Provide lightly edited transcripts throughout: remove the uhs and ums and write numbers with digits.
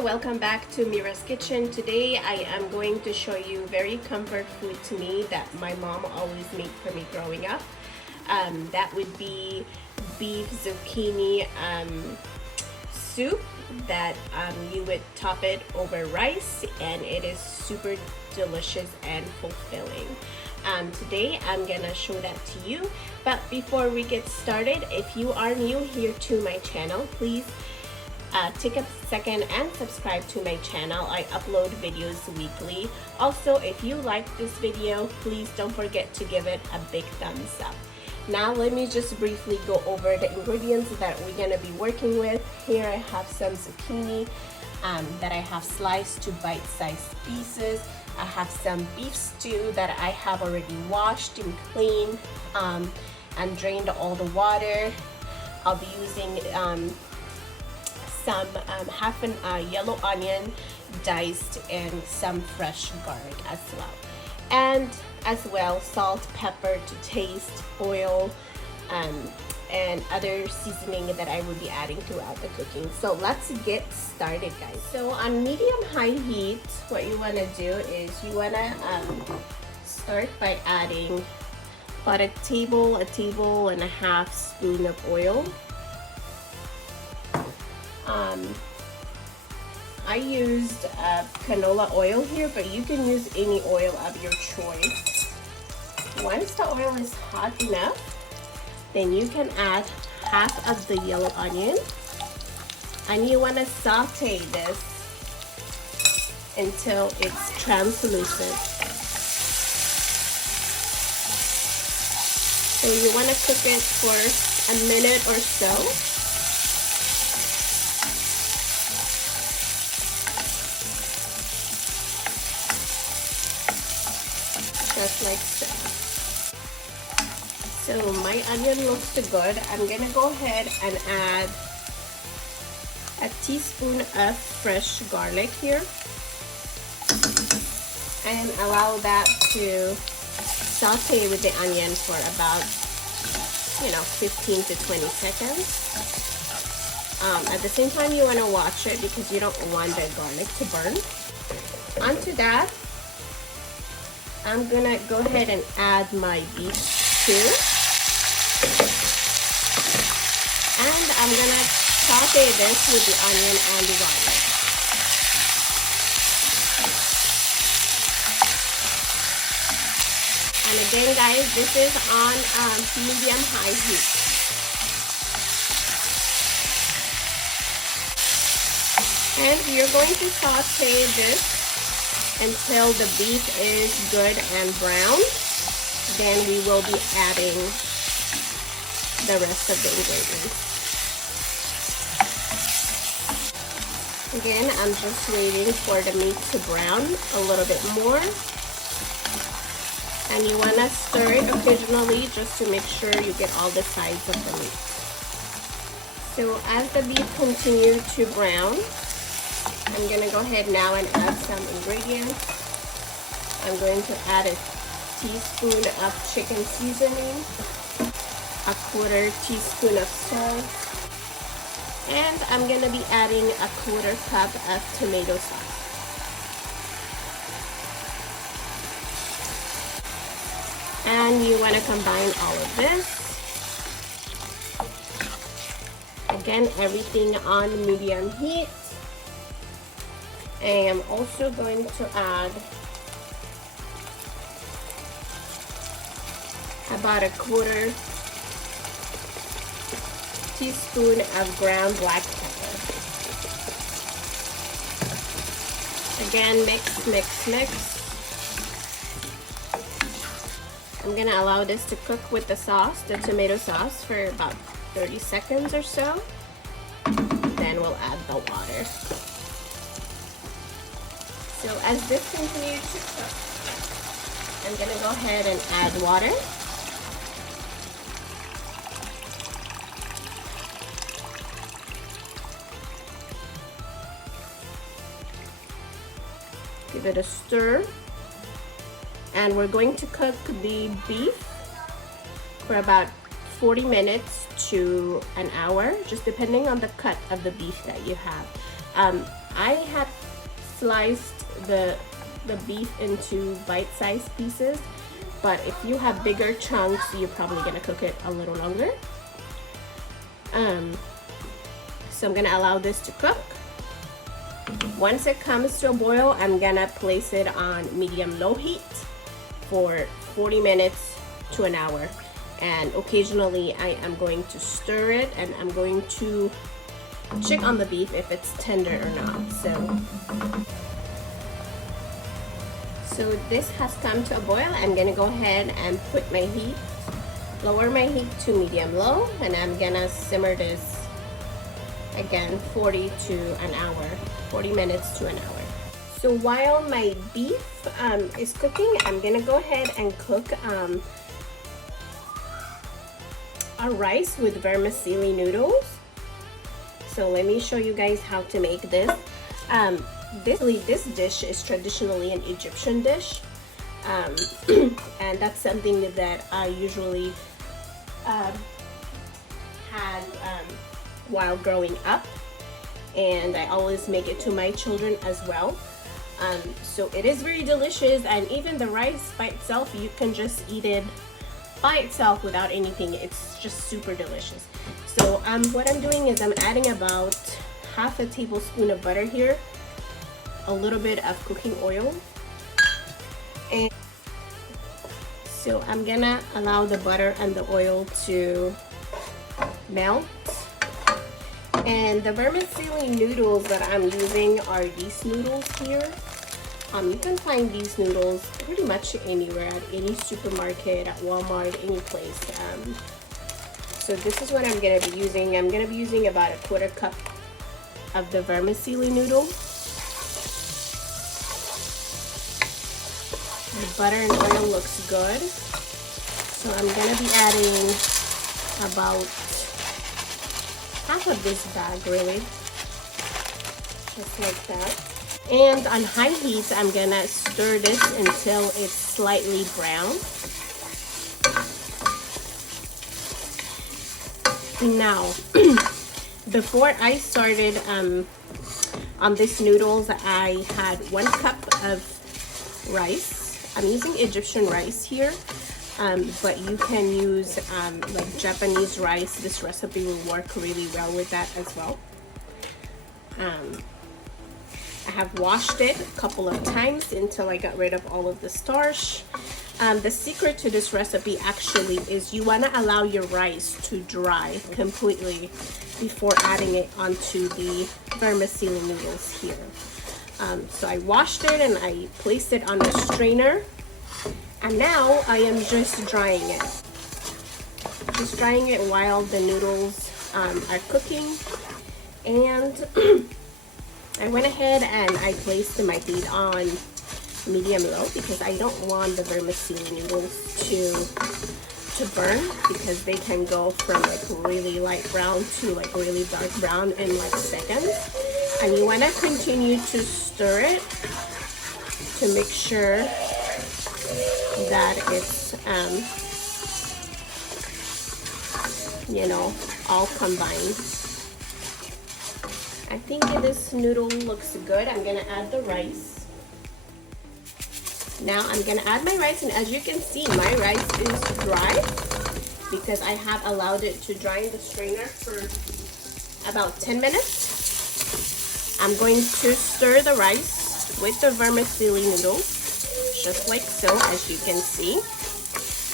So welcome back to Mira's Kitchen. Today I am going to show you very comfort food to me that my mom always made for me growing up. That would be beef zucchini soup that you would top it over rice, and it is super delicious and fulfilling. Today I'm gonna show that to you, but before we get started, if you are new here to my channel, please take a second and subscribe to my channel. I upload videos weekly. Also, if you like this video, please don't forget to give it a big thumbs up. Now let me just briefly go over the ingredients that we're gonna be working with. Here I have some zucchini that I have sliced to bite-sized pieces. I have some beef stew that I have already washed and cleaned and drained all the water. I'll be using some half an yellow onion diced and some fresh garlic as well, and as well salt, pepper to taste, oil, and other seasoning that I will be adding throughout the cooking. So let's get started, guys. So on medium-high heat, what you want to do is you want to start by adding about a table and a half spoon of oil. I used canola oil here, but you can use any oil of your choice. Once the oil is hot enough, then you can add half of the yellow onion, and you want to saute this until it's translucent. So you want to cook it for a minute or so. Just like so. So my onion looks good. I'm gonna go ahead and add a teaspoon of fresh garlic here and allow that to saute with the onion for about 15 to 20 seconds. At the same time, you want to watch it because you don't want the garlic to burn. Onto that, I'm gonna go ahead and add my beef stew, and I'm gonna saute this with the onion and the garlic. And again, guys, this is on medium-high heat. And you're going to saute this until the beef is good and brown. Then we will be adding the rest of the ingredients. Again, I'm just waiting for the meat to brown a little bit more. And you want to stir it occasionally just to make sure you get all the sides of the meat. So as the beef continues to brown, I'm going to go ahead now and add some ingredients. I'm going to add a teaspoon of chicken seasoning, a quarter teaspoon of salt, and I'm going to be adding a quarter cup of tomato sauce. And you want to combine all of this. Again, everything on medium heat. I am also going to add about a quarter teaspoon of ground black pepper. Again, mix, mix, mix. I'm gonna allow this to cook with the sauce, the tomato sauce, for about 30 seconds or so. Then we'll add the water. So as this continues to cook, I'm going to go ahead and add water. Give it a stir. And we're going to cook the beef for about 40 minutes to an hour, just depending on the cut of the beef that you have. I had sliced the beef into bite-sized pieces, but if you have bigger chunks, you're probably gonna cook it a little longer. So I'm gonna allow this to cook. Once it comes to a boil, I'm gonna place it on medium-low heat for 40 minutes to an hour. And occasionally I am going to stir it, and I'm going to check on the beef if it's tender or not. So this has come to a boil. I'm gonna go ahead and put my heat, lower my heat to medium-low, and I'm gonna simmer this again 40 minutes to an hour. So while my beef is cooking, I'm gonna go ahead and cook a rice with vermicelli noodles. So let me show you guys how to make this. This dish is traditionally an Egyptian dish, and that's something that I usually had while growing up, and I always make it to my children as well. So it is very delicious, and even the rice by itself, you can just eat it by itself without anything. It's just super delicious. So what I'm doing is I'm adding about half a tablespoon of butter here, a little bit of cooking oil, and so I'm gonna allow the butter and the oil to melt. And the vermicelli noodles that I'm using are these noodles here. You can find these noodles pretty much anywhere, at any supermarket, at Walmart, any place. So this is what I'm gonna be using. I'm gonna be using about a 1/4 cup of the vermicelli noodle. The butter and oil looks good. So I'm gonna be adding about half of this bag, really, just like that. And on high heat, I'm gonna stir this until it's slightly brown. Now, before I started on this noodles, I had 1 cup of rice. I'm using Egyptian rice here, but you can use like Japanese rice. This recipe will work really well with that as well. I have washed it a couple of times until I got rid of all of the starch. The secret to this recipe actually is you want to allow your rice to dry completely before adding it onto the vermicelli noodles here. So I washed it and I placed it on a strainer, and now I am just drying it. Just drying it while the noodles are cooking. And I went ahead and I placed my heat on medium-low because I don't want the vermicelli noodles to burn, because they can go from like really light brown to like really dark brown in like seconds. And you want to continue to stir it to make sure that it's you know, all combined. I think this noodle looks good. I'm gonna add the rice. Now I'm gonna add my rice, and as you can see, my rice is dry because I have allowed it to dry in the strainer for about 10 minutes. I'm going to stir the rice with the vermicelli noodles, just like so, as you can see.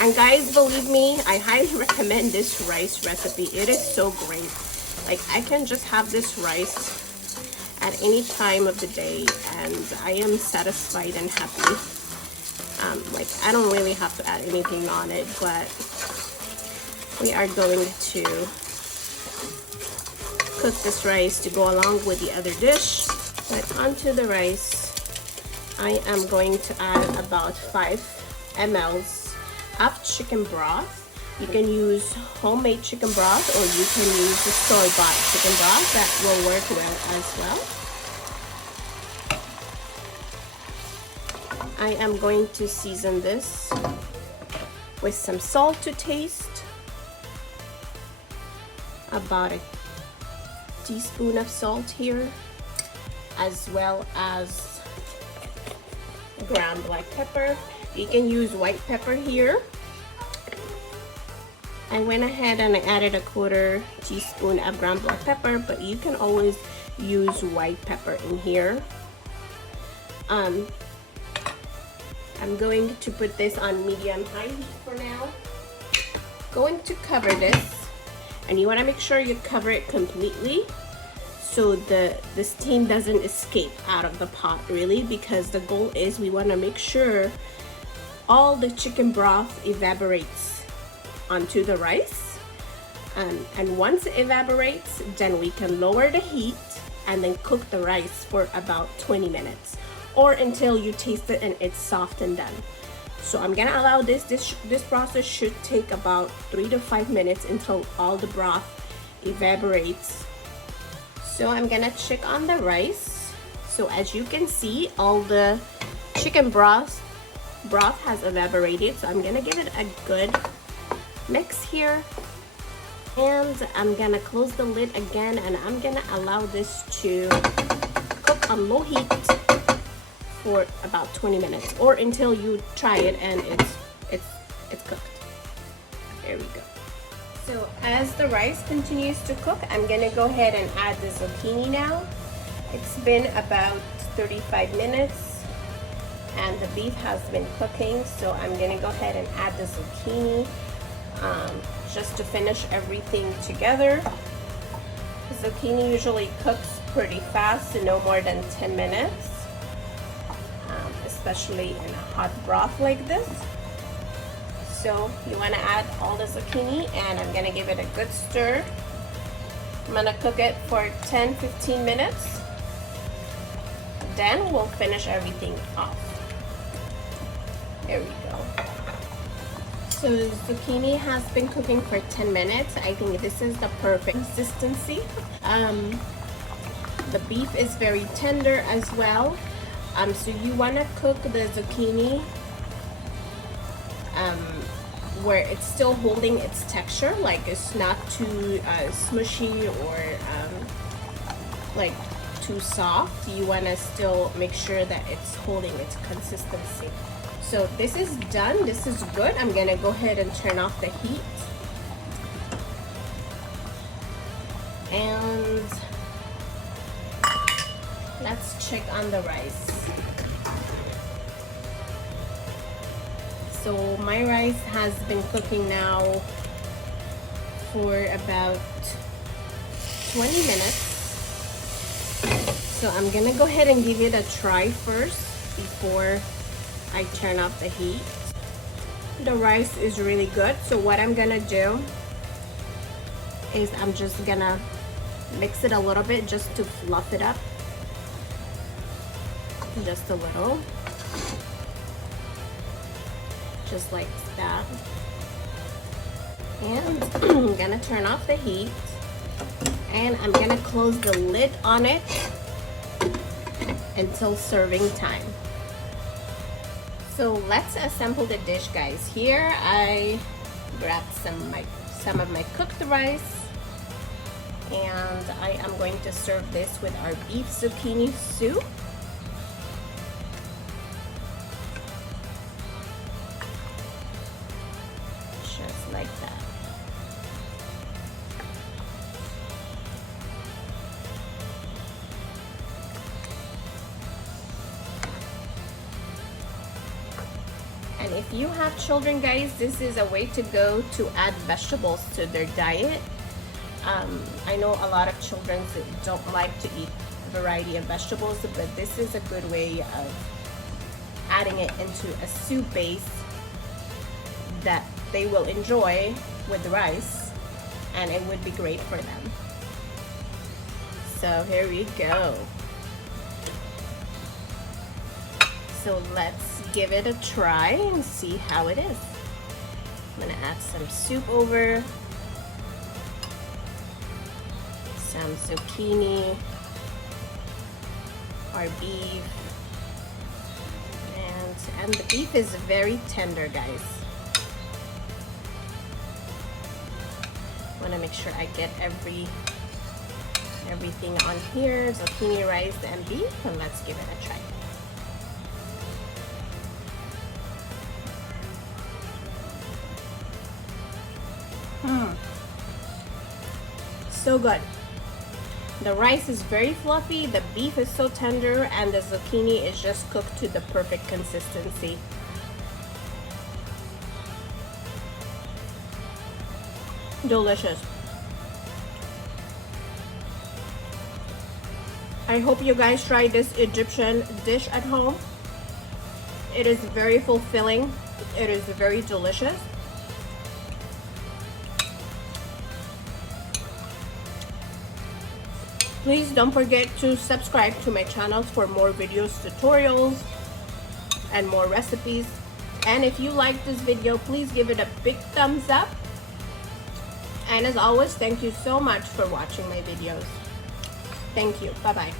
And guys, believe me, I highly recommend this rice recipe. It is so great. Like, I can just have this rice at any time of the day and I am satisfied and happy. Like, I don't really have to add anything on it, but we are going to cook this rice to go along with the other dish. But onto the rice, I am going to add about 5 mLs of chicken broth. You can use homemade chicken broth, or you can use the store-bought chicken broth. That will work well as well. I am going to season this with some salt to taste, about a teaspoon of salt here, as well as ground black pepper. You can use white pepper here. I went ahead and I added a 1/4 teaspoon of ground black pepper, but you can always use white pepper in here. I'm going to put this on medium-high heat for now. Going to cover this, and you want to make sure you cover it completely so the steam doesn't escape out of the pot, really, because the goal is we want to make sure all the chicken broth evaporates onto the rice, and once it evaporates, then we can lower the heat and then cook the rice for about 20 minutes or until you taste it and it's soft and done. So I'm gonna allow this process should take about 3 to 5 minutes until all the broth evaporates. So I'm gonna check on the rice. So as you can see, all the chicken broth has evaporated, so I'm gonna give it a good mix here, and I'm gonna close the lid again, and I'm gonna allow this to cook on low heat for about 20 minutes or until you try it and it's cooked. There we go. So as the rice continues to cook, I'm gonna go ahead and add the zucchini now. It's been about 35 minutes and the beef has been cooking, so I'm gonna go ahead and add the zucchini just to finish everything together. The zucchini usually cooks pretty fast, so no more than 10 minutes, especially in a hot broth like this. So you want to add all the zucchini, and I'm gonna give it a good stir. I'm gonna cook it for 10-15 minutes, then we'll finish everything off. There we go. So the zucchini has been cooking for 10 minutes. I think this is the perfect consistency. The beef is very tender as well. So you want to cook the zucchini where it's still holding its texture, like it's not too smushy or like too soft. You want to still make sure that it's holding its consistency. So this is done. This is good. I'm gonna go ahead and turn off the heat. And let's check on the rice. So my rice has been cooking now for about 20 minutes. So I'm gonna go ahead and give it a try first before I turn off the heat. The rice is really good, so what I'm gonna do is I'm just gonna mix it a little bit just to fluff it up, just a little, just like that. And I'm gonna turn off the heat, and I'm gonna close the lid on it until serving time. So let's assemble the dish, guys. Here I grabbed some of my cooked rice, and I am going to serve this with our beef zucchini soup. Just like that. And if you have children, guys, this is a way to go to add vegetables to their diet. I know a lot of children don't like to eat a variety of vegetables, but this is a good way of adding it into a soup base that they will enjoy with the rice, and it would be great for them. So here we go. So let's give it a try and see how it is. I'm gonna add some soup over, some zucchini, our beef, and the beef is very tender, guys. I wanna make sure I get every everything on here, zucchini, rice, and beef, and let's give it a try. So good. The rice is very fluffy, the beef is so tender, and the zucchini is just cooked to the perfect consistency. Delicious. I hope you guys try this Egyptian dish at home. It is very fulfilling. It is very delicious. Please don't forget to subscribe to my channel for more videos, tutorials, and more recipes. And if you like this video, please give it a big thumbs up. And as always, thank you so much for watching my videos. Thank you. Bye-bye.